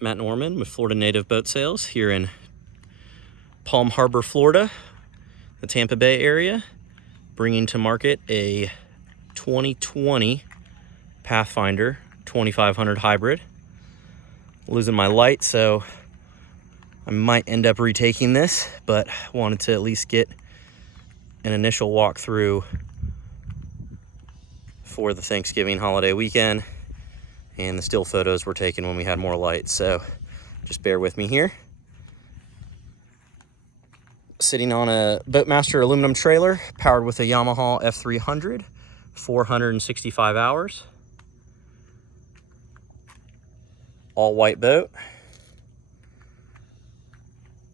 Matt Norman with Florida Native Boat Sales here in Palm Harbor, Florida, the Tampa Bay area, bringing to market a 2020 Pathfinder 2500 hybrid. Losing my light, so I might end up retaking this, but wanted to at least get an initial walkthrough for the Thanksgiving holiday weekend, and the still photos were taken when we had more light, so just bear with me here. Sitting on a Boatmaster aluminum trailer powered with a Yamaha F300, 465 hours. All white boat.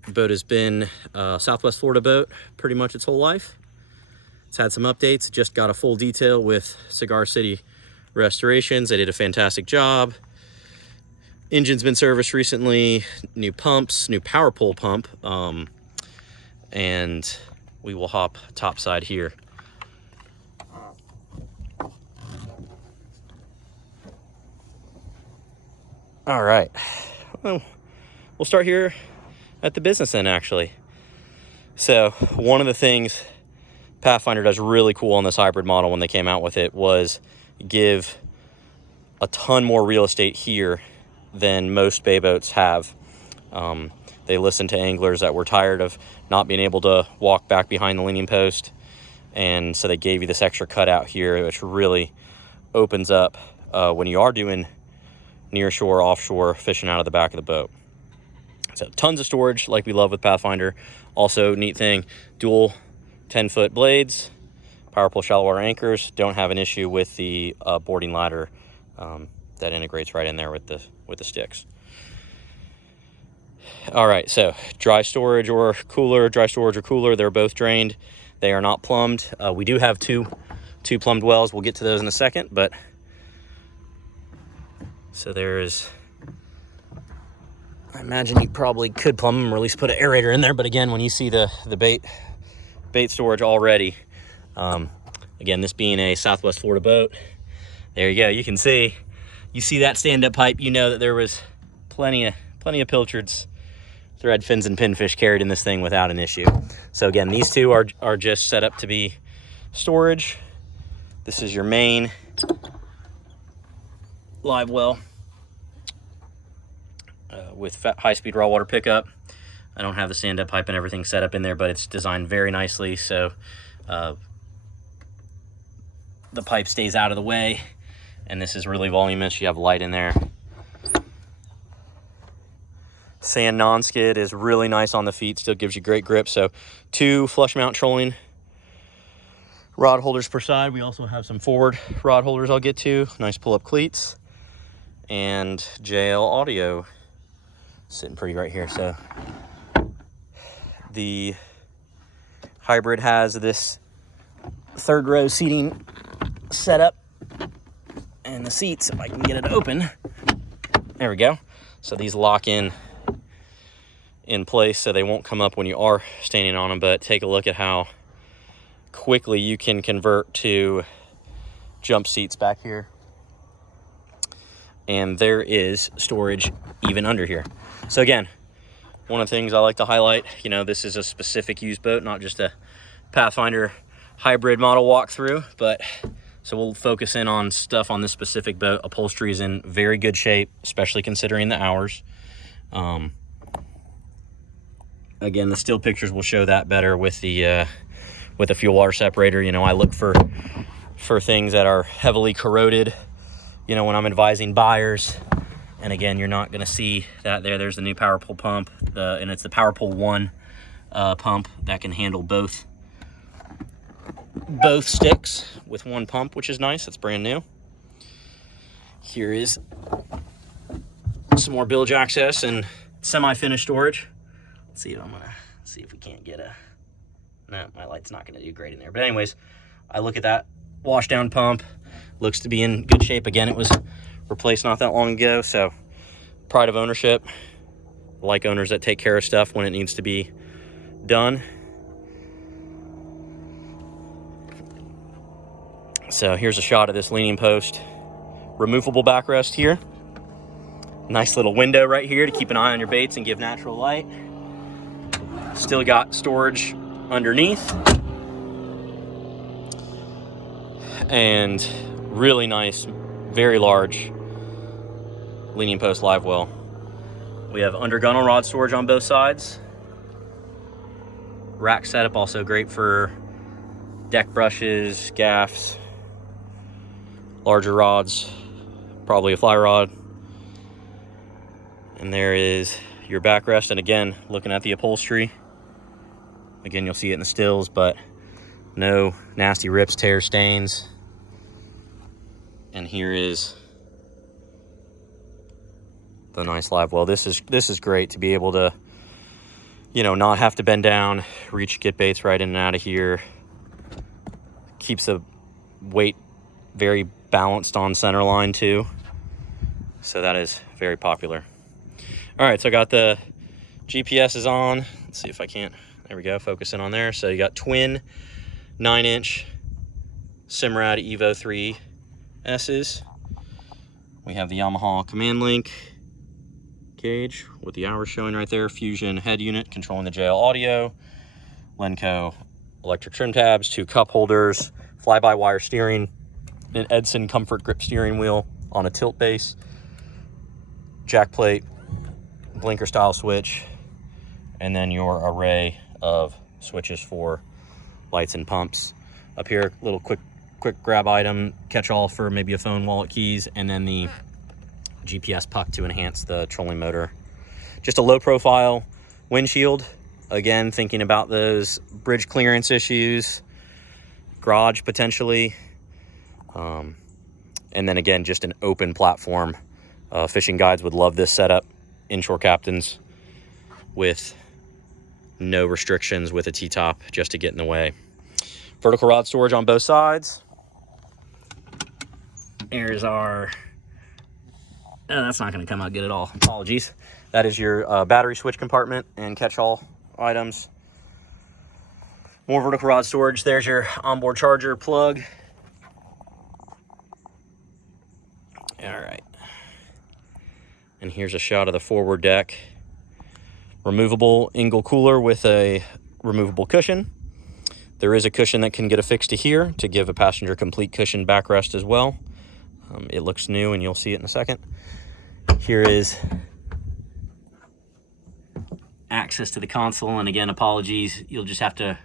The boat has been a Southwest Florida boat pretty much its whole life. It's had some updates, just got a full detail with Cigar City Restorations. They did a fantastic job. Engine's been serviced recently, new pumps, new power pole pump, and we will hop topside here. All right, well, we'll start here at the business end, actually. So one of the things Pathfinder does really cool on this hybrid model when they came out with it was give a ton more real estate here than most bay boats have. They listened to anglers that were tired of not being able to walk back behind the leaning post, and so they gave you this extra cutout here, which really opens up when you are doing near shore, offshore fishing out of the back of the boat. So tons of storage like we love with Pathfinder. Also, neat thing, dual 10-foot blades, power pole shallow water anchors. Don't have an issue with the boarding ladder that integrates right in there with the sticks. All right, so dry storage or cooler, they're both drained. They are not plumbed. We do have two plumbed wells. We'll get to those in a second, but so there is, I imagine you probably could plumb them or at least put an aerator in there, but again, when you see the bait storage already, again, this being a Southwest Florida boat, there you go. You can see, you see that stand-up pipe, you know that there was plenty of pilchards, thread fins, and pinfish carried in this thing without an issue. So again, these two are just set up to be storage. This is your main live well with high-speed raw water pickup. I don't have the stand-up pipe and everything set up in there, but it's designed very nicely, so the pipe stays out of the way, and this is really voluminous. You have light in there. Sand non-skid is really nice on the feet, still gives you great grip. So 2 flush mount trolling rod holders per side. We also have some forward rod holders I'll get to. Nice pull-up cleats. And JL audio sitting pretty right here. So the hybrid has this 3rd row seating setup, and the seats, if I can get it open, there we go. So these lock in place so they won't come up when you are standing on them, but take a look at how quickly you can convert to jump seats back here. And there is storage even under here. So again, one of the things I like to highlight, you know, this is a specific used boat, not just a Pathfinder hybrid model walkthrough, but so we'll focus in on stuff on this specific boat. Upholstery is in very good shape, especially considering the hours. Again, the still pictures will show that better with the fuel water separator. You know, I look for things that are heavily corroded, you know, when I'm advising buyers. And again, you're not going to see that there. There's the new power pole pump, and it's the power pole 1 pump that can handle both sticks with 1 pump, which is nice. It's brand new. Here is some more bilge access and semi-finished storage. Let's see if I'm gonna see if we can't get a, no, my light's not gonna do great in there. But anyways, I look at that wash down pump, looks to be in good shape. Again, it was replaced not that long ago, so pride of ownership. Like owners that take care of stuff when it needs to be done. So here's a shot of this leaning post. Removable backrest here. Nice little window right here to keep an eye on your baits and give natural light. Still got storage underneath. And really nice, very large leaning post live well. We have under gunnel rod storage on both sides. Rack setup also great for deck brushes, gaffs, larger rods, probably a fly rod. And there is your backrest. And again, looking at the upholstery, again, you'll see it in the stills, but no nasty rips, tears, stains. And here is the nice live well. This is great to be able to, you know, not have to bend down, reach, get baits right in and out of here. Keeps the weight very balanced on center line too. So that is very popular. All right, so I got the GPS is on. Let's see if I can't, there we go, focus in on there. So you got twin 9-inch Simrad Evo 3 S's. We have the Yamaha Command Link gauge with the hours showing right there. Fusion head unit controlling the JL audio. Lenco electric trim tabs, 2 cup holders, fly-by-wire steering, an Edson comfort grip steering wheel on a tilt base, jack plate, blinker style switch, and then your array of switches for lights and pumps. Up here, little quick grab item, catch-all for maybe a phone, wallet, keys, and then the GPS puck to enhance the trolling motor. Just a low profile windshield. Again, thinking about those bridge clearance issues, garage potentially. And then again, just an open platform. Fishing guides would love this setup. Inshore captains with no restrictions with a T-top just to get in the way. Vertical rod storage on both sides. Here's our, that's not going to come out good at all. Apologies. That is your battery switch compartment and catch-all items. More vertical rod storage. There's your onboard charger plug. All right. And here's a shot of the forward deck. Removable Engel cooler with a removable cushion. There is a cushion that can get affixed to here to give a passenger complete cushion backrest as well. It looks new and you'll see it in a second. Here is access to the console, and again, apologies, you'll just have to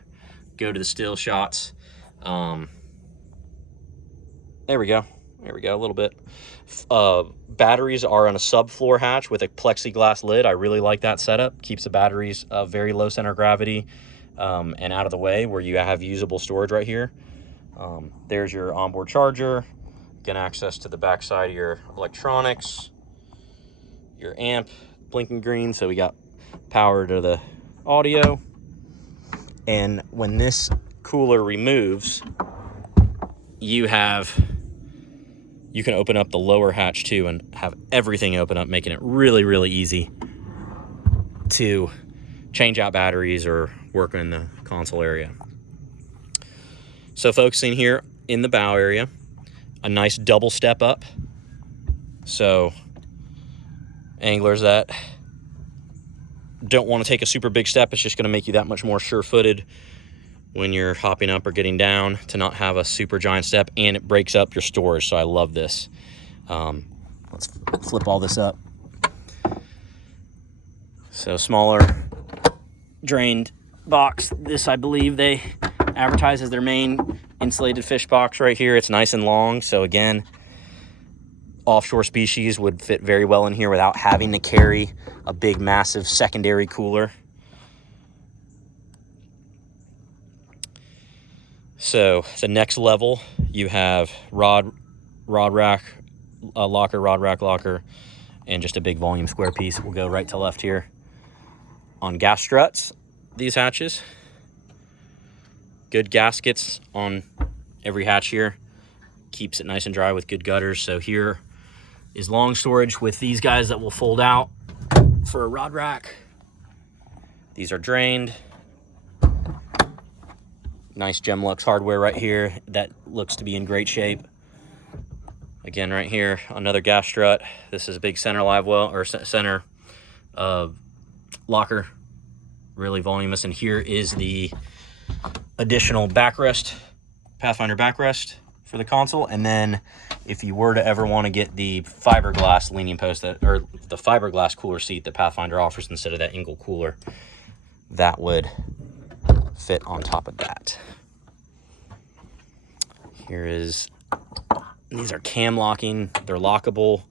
go to the still shots. There we go, a little bit. Batteries are on a subfloor hatch with a plexiglass lid. I really like that setup. Keeps the batteries very low center of gravity and out of the way where you have usable storage right here. There's your onboard charger. Get access to the back side of your electronics, your amp blinking green, so we got power to the audio. And when this cooler removes, you can open up the lower hatch too and have everything open up, making it really, really easy to change out batteries or work in the console area. So focusing here in the bow area, a nice double step up. So anglers that don't want to take a super big step, it's just going to make you that much more sure-footed when you're hopping up or getting down to not have a super giant step, and it breaks up your storage. So I love this. Let's flip all this up. So smaller drained box. This, I believe they advertise as their main insulated fish box right here. It's nice and long. So again, offshore species would fit very well in here without having to carry a big, massive secondary cooler. So the next level, you have rod rack locker, and just a big volume square piece. We'll go right to left here. On gas struts, these hatches, good gaskets on every hatch here. Keeps it nice and dry with good gutters. So here is long storage with these guys that will fold out for a rod rack. These are drained. Nice Gemlux hardware right here that looks to be in great shape. Again, right here, another gas strut. This is a big center live well, or center locker, really voluminous. And here is the additional backrest, Pathfinder backrest for the console. And then if you were to ever want to get the fiberglass leaning post, or the fiberglass cooler seat that Pathfinder offers instead of that Engel cooler, that would fit on top of that. These are cam locking. They're lockable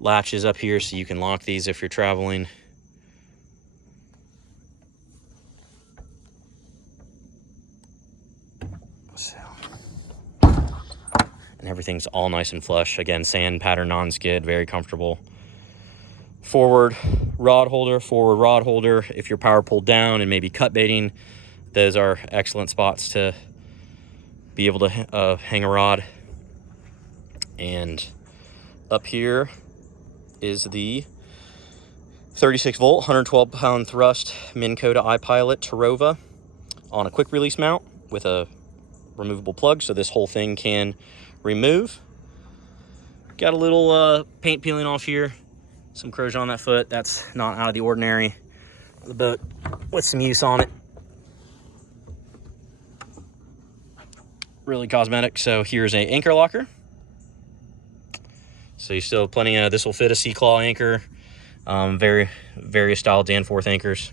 latches up here, so you can lock these if you're traveling. And everything's all nice and flush. Again, sand pattern non-skid, very comfortable. Forward rod holder. If you're power pulled down and maybe cut baiting, those are excellent spots to be able to hang a rod. And up here is the 36 volt, 112 pound thrust Minn Kota iPilot Tarova on a quick release mount with a removable plug, so this whole thing can remove. Got a little paint peeling off here, some corrosion on that foot. That's not out of the ordinary. The boat with some use on it. Really cosmetic. So here's a anchor locker. So you're still plenty of, this will fit a C-claw anchor. Various style Danforth anchors.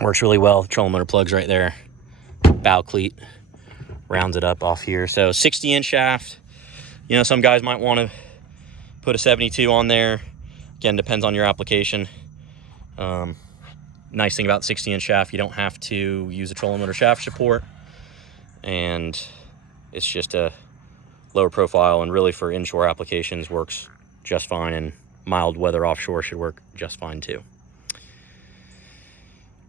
Works really well. Trolling motor plugs right there. Bow cleat rounds it up off here. So 60-inch shaft. You know, some guys might want to put a 72 on there. Again, depends on your application. Nice thing about 60-inch shaft, you don't have to use a trolling motor shaft support, and it's just a lower profile, and really for inshore applications works just fine, and mild weather offshore should work just fine too.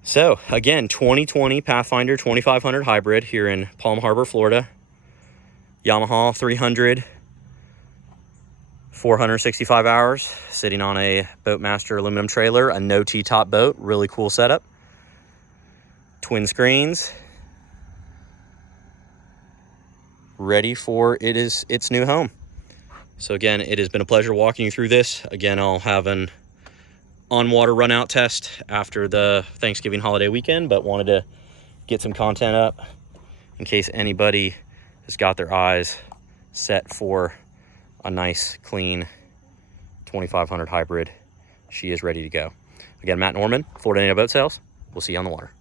So again, 2020 Pathfinder 2500 hybrid here in Palm Harbor, Florida. Yamaha F300, 465 hours, sitting on a Boatmaster aluminum trailer, a no T-top boat, really cool setup. Twin screens, ready for its new home. So again, it has been a pleasure walking you through this. Again, I'll have an on-water run-out test after the Thanksgiving holiday weekend, but wanted to get some content up in case anybody has got their eyes set for a nice, clean 2500 hybrid. She is ready to go. Again, Matt Norman, Florida Native Boat Sales. We'll see you on the water.